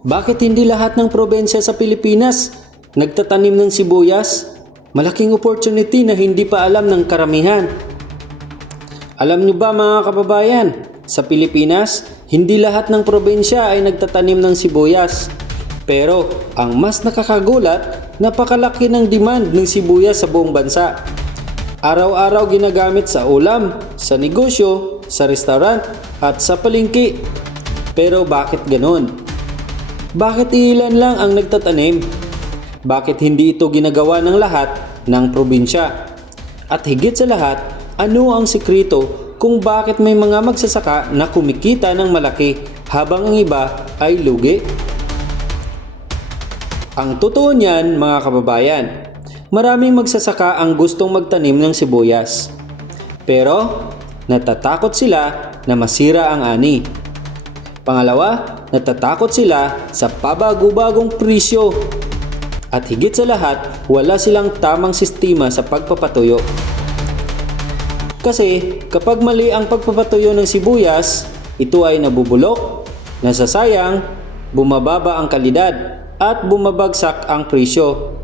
Bakit hindi lahat ng probensya sa Pilipinas nagtatanim ng sibuyas? Malaking opportunity na hindi pa alam ng karamihan. Alam nyo ba mga kababayan, sa Pilipinas, hindi lahat ng probensya ay nagtatanim ng sibuyas. Pero ang mas nakakagulat, napakalaki ng demand ng sibuyas sa buong bansa. Araw-araw ginagamit sa ulam, sa negosyo, sa restaurant at sa palengke. Pero bakit ganun? Bakit ilan lang ang nagtatanim? Bakit hindi ito ginagawa ng lahat ng probinsya? At higit sa lahat, ano ang sikreto kung bakit may mga magsasaka na kumikita ng malaki habang ang iba ay lugi? Ang totoo niyan mga kababayan, maraming magsasaka ang gustong magtanim ng sibuyas. Pero natatakot sila na masira ang ani. Pangalawa, natatakot sila sa pabago-bagong presyo. At higit sa lahat, wala silang tamang sistema sa pagpapatuyo. Kasi kapag mali ang pagpapatuyo ng sibuyas, ito ay nabubulok, nasasayang, bumababa ang kalidad, at bumabagsak ang presyo.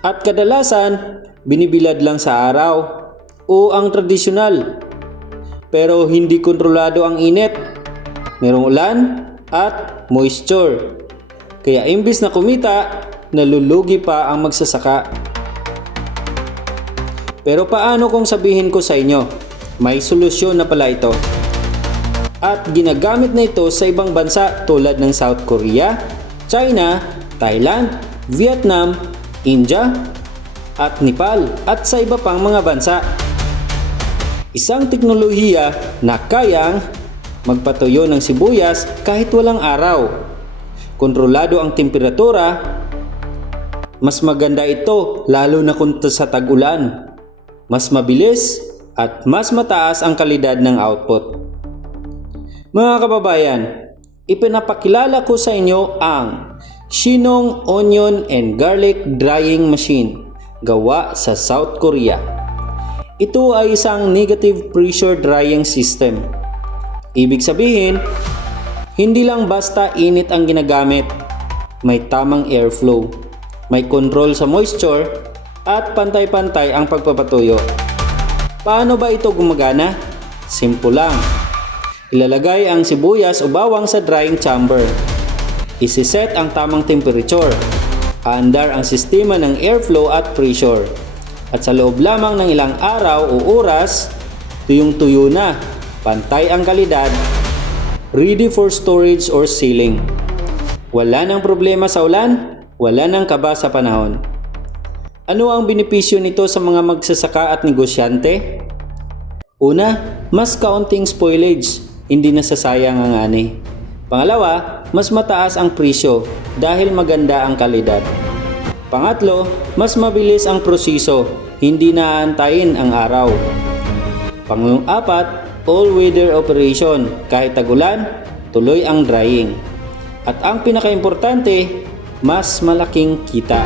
At kadalasan, binibilad lang sa araw o ang tradisyonal. Pero hindi kontrolado ang init, merong ulan at moisture. Kaya imbis na kumita, nalulugi pa ang magsasaka. Pero paano kung sabihin ko sa inyo, may solusyon na pala ito. At ginagamit na ito sa ibang bansa tulad ng South Korea, China, Thailand, Vietnam, India, at Nepal at sa iba pang mga bansa. Isang teknolohiya na kayang magpatuyo ng sibuyas kahit walang araw. Kontrolado ang temperatura. Mas maganda ito lalo na kung sa tag-ulan. Mas mabilis at mas mataas ang kalidad ng output. Mga kababayan, ipinapakilala ko sa inyo ang Shinong Onion and Garlic Drying Machine gawa sa South Korea. Ito ay isang negative pressure drying system. Ibig sabihin, hindi lang basta init ang ginagamit, may tamang airflow, may control sa moisture, at pantay-pantay ang pagpapatuyo. Paano ba ito gumagana? Simple lang. Ilalagay ang sibuyas o bawang sa drying chamber. Isiset ang tamang temperature. Aandar ang sistema ng airflow at pressure. At sa loob lamang ng ilang araw o oras, tuyong-tuyo na, pantay ang kalidad, ready for storage or sealing. Wala nang problema sa ulan, wala nang kaba sa panahon. Ano ang benepisyo nito sa mga magsasaka at negosyante? Una, mas kaunting spoilage, hindi nasasayang ang ani. Pangalawa, mas mataas ang presyo dahil maganda ang kalidad. Pangatlo, mas mabilis ang proseso, hindi naaantayin ang araw. Pang-apat, all-weather operation, kahit tagulan, tuloy ang drying. At ang pinakaimportante, mas malaking kita.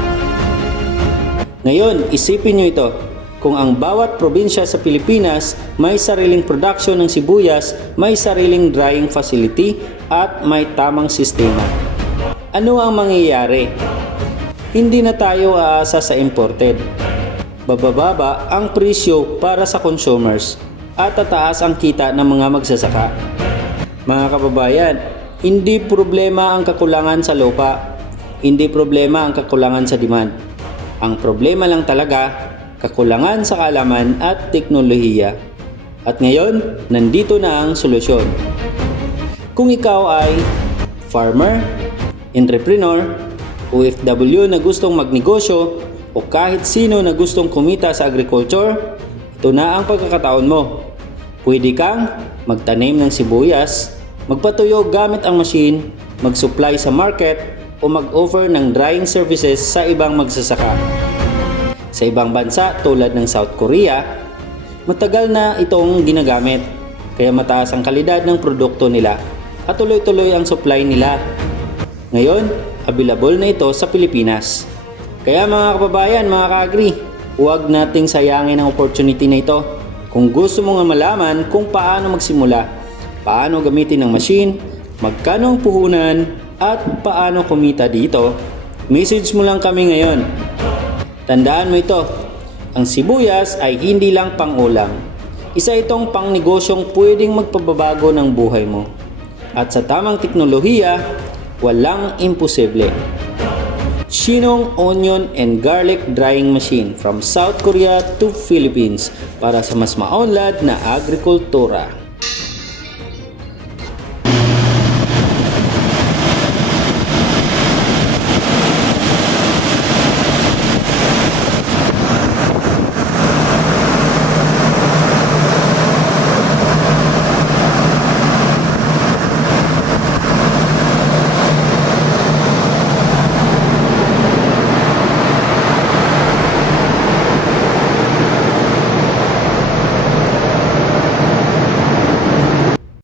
Ngayon, isipin nyo ito. Kung ang bawat probinsya sa Pilipinas may sariling production ng sibuyas, may sariling drying facility, at may tamang sistema, ano ang mangyayari? Hindi na tayo aasa sa imported. Bababa ang presyo para sa consumers at tataas ang kita ng mga magsasaka. Mga kababayan, hindi problema ang kakulangan sa lupa. Hindi problema ang kakulangan sa demand. Ang problema lang talaga, kakulangan sa kaalaman at teknolohiya. At ngayon, nandito na ang solusyon. Kung ikaw ay farmer, entrepreneur, OFW na gustong magnegosyo, o kahit sino na gustong kumita sa agriculture, ito na ang pagkakataon mo. Pwede kang magtanim ng sibuyas, magpatuyo gamit ang machine, mag-supply sa market, o mag-offer ng drying services sa ibang magsasaka. Sa ibang bansa tulad ng South Korea, matagal na itong ginagamit, kaya mataas ang kalidad ng produkto nila at tuloy-tuloy ang supply nila. Ngayon, available na ito sa Pilipinas. Kaya mga kababayan, mga ka-agri, huwag nating sayangin ang opportunity na ito. Kung gusto mo nga malaman kung paano magsimula, paano gamitin ang machine, magkano ang puhunan, at paano kumita dito? Message mo lang kami ngayon. Tandaan mo ito, ang sibuyas ay hindi lang pang-ulam. Isa itong pang-negosyong pwedeng magpababago ng buhay mo. At sa tamang teknolohiya, walang imposible. Shinong Onion and Garlic Drying Machine from South Korea to Philippines para sa mas maunlad na agrikultura.